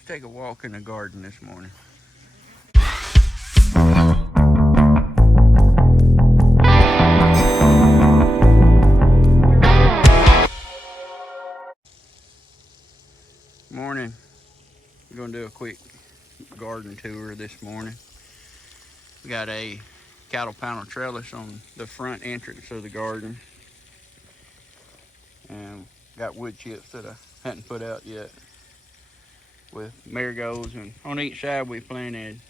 Let's take a walk in the garden this morning. Morning. We're going to do a quick garden tour this morning. We got a cattle panel trellis on the front entrance of the garden. And got wood chips that I hadn't put out yet with marigolds. And on each side we planted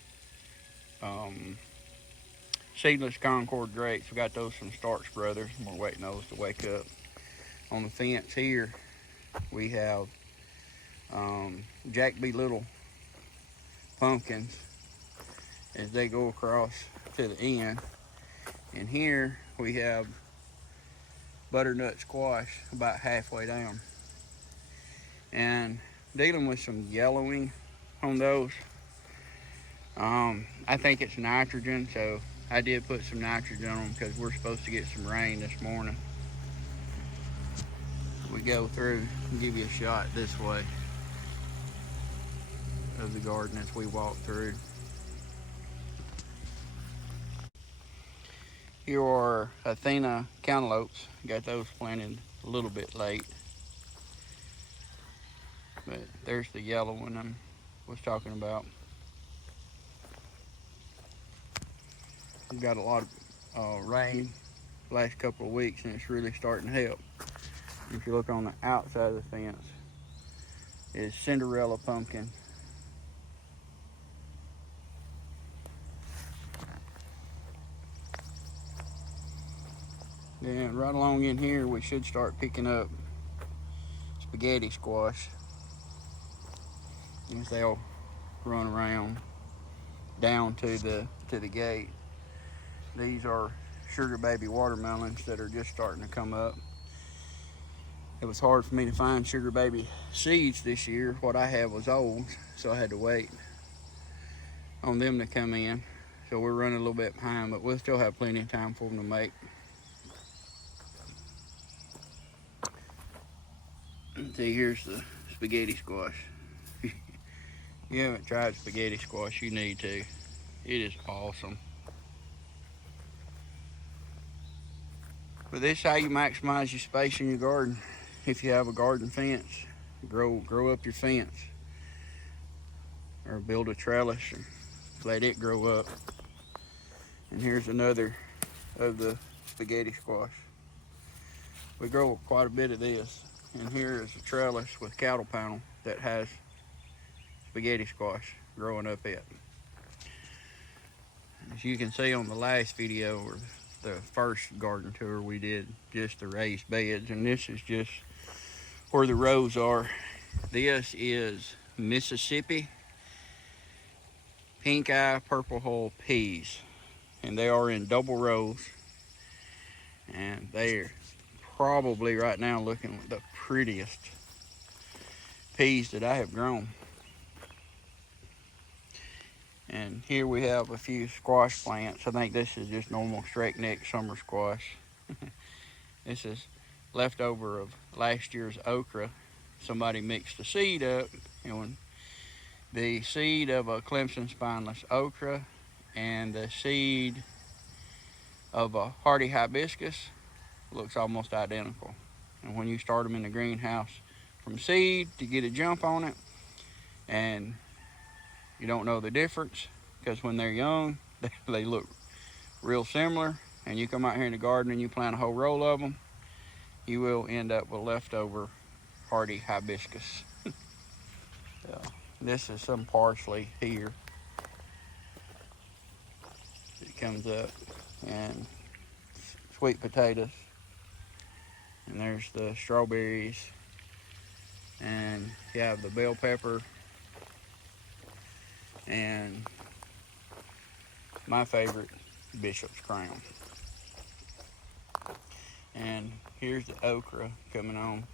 seedless Concord grapes. We got those from Starks Brothers. We're waiting those to wake up. On the fence here we have Jack B. Little pumpkins as they go across to the end. And here we have butternut squash about halfway down. And dealing with some yellowing on those. I think it's nitrogen, so I did put some nitrogen on them because we're supposed to get some rain this morning. We go through and give you a shot this way of the garden as we walk through. Here are Athena cantaloupes. Got those planted a little bit late. But there's the yellow one I was talking about. We've got a lot of rain the last couple of weeks, and it's really starting to help. If you look on the outside of the fence, is Cinderella pumpkin. Then right along in here, we should start picking up spaghetti squash as they'll run around down to the gate. These are sugar baby watermelons that are just starting to come up. It was hard for me to find sugar baby seeds this year. What I had was old, so I had to wait on them to come in. So we're running a little bit behind, but we'll still have plenty of time for them to make. See, here's the spaghetti squash. If you haven't tried spaghetti squash, you need to. It is awesome. But this is how you maximize your space in your garden. If you have a garden fence, grow up your fence, or build a trellis and let it grow up. And here's another of the spaghetti squash. We grow quite a bit of this. And here is a trellis with cattle panel that has spaghetti squash growing up it. As you can see on the last video, or the first garden tour we did, just the raised beds, and this is just where the rows are. This is Mississippi pink eye purple hull peas, and they are in double rows, and they're probably right now looking like the prettiest peas that I have grown. And here we have a few squash plants. I think this is just normal straight neck summer squash. This is leftover of last year's okra. Somebody mixed the seed up, and the seed of a Clemson spineless okra and the seed of a hardy hibiscus looks almost identical. And when you start them in the greenhouse from seed to get a jump on it, and you don't know the difference, because when they're young, they look real similar, and you come out here in the garden and you plant a whole row of them, you will end up with leftover hardy hibiscus. This is some parsley here. It comes up, and sweet potatoes, and there's the strawberries, and you have the bell pepper, and my favorite, Bishop's Crown. And here's the okra coming on.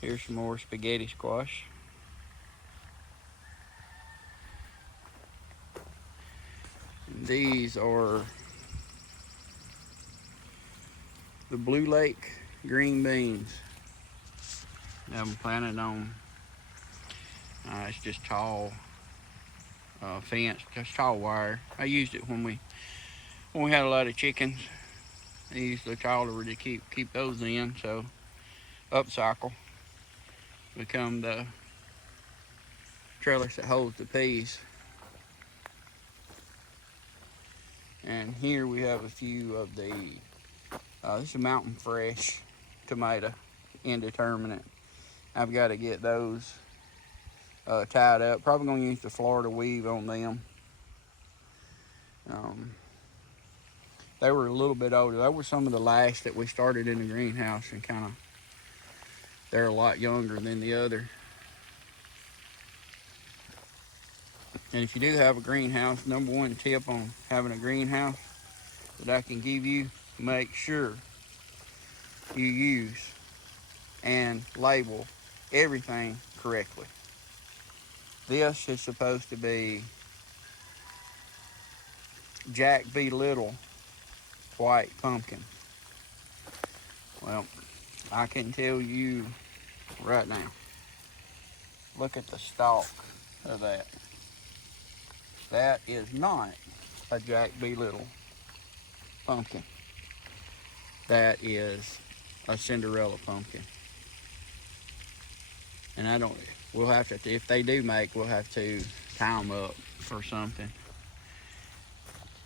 Here's some more spaghetti squash. And these are the Blue Lake green beans. I'm planning on, it's just tall fence, just tall wire. I used it when we had a lot of chickens. I used the chowder to keep those in. So upcycle, become the trellis that holds the peas. And here we have a few of the, this is a Mountain Fresh tomato, indeterminate. I've got to get those tied up. Probably going to use the Florida weave on them. They were a little bit older. They were some of the last that we started in the greenhouse, and kind of, they're a lot younger than the other. And if you do have a greenhouse, number one tip on having a greenhouse that I can give you, make sure you use and label everything correctly. This is supposed to be Jack B. Little white pumpkin. Well, I can tell you right now, look at the stalk of that. That is not a Jack B. Little pumpkin. That is a Cinderella pumpkin. And we'll have to, if they do make, we'll have to tie them up for something.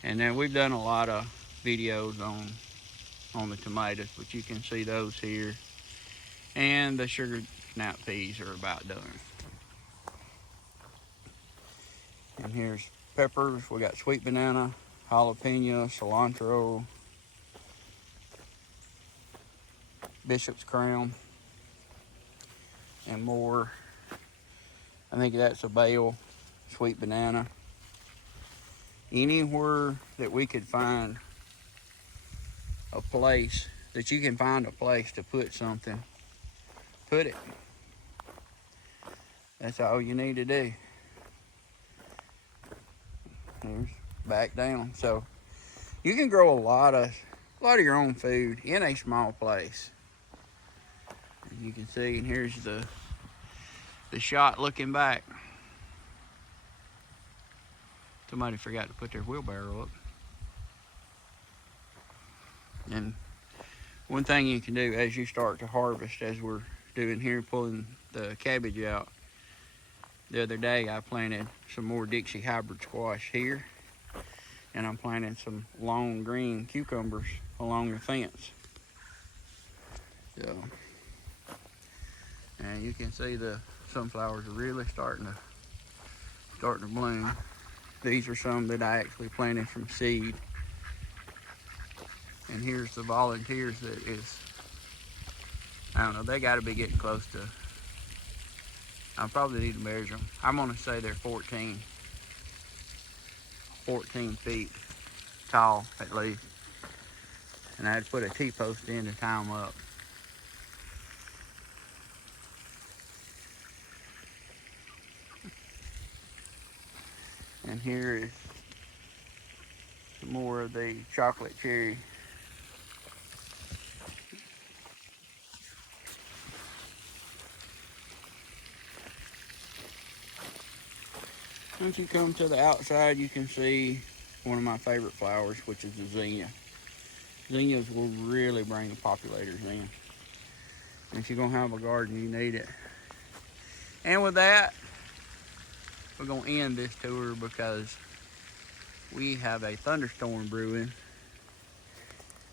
And then we've done a lot of videos on the tomatoes, but you can see those here. And the sugar snap peas are about done. And here's peppers. We got sweet banana, jalapeno, cilantro, Bishop's Crown, and more. I think that's a bale, sweet banana. Anywhere that we could find a place, that you can find a place to put something, put it. That's all you need to do. Here's back down. So you can grow a lot of your own food in a small place. And you can see, and here's the shot looking back. Somebody forgot to put their wheelbarrow up. And one thing you can do as you start to harvest, as we're doing here, pulling the cabbage out, the other day I planted some more Dixie hybrid squash here, and I'm planting some long green cucumbers along the fence. So, and you can see the sunflowers are really starting to bloom. These are some that I actually planted from seed. And here's the volunteers that is, I don't know, they got to be getting close to, I probably need to measure them. I'm going to say they're 14 feet tall at least. And I had to put a T-post in to tie them up. And here is some more of the chocolate cherry. Once you come to the outside, you can see one of my favorite flowers, which is the zinnia. Zinnias will really bring the populators in. And if you're gonna have a garden, you need it. And with that, we're gonna end this tour because we have a thunderstorm brewing.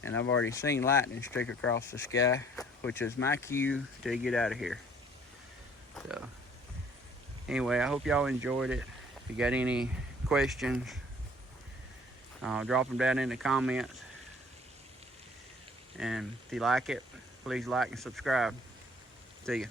And I've already seen lightning streak across the sky, which is my cue to get out of here. So, anyway, I hope y'all enjoyed it. If you got any questions, drop them down in the comments. And if you like it, please like and subscribe. See ya.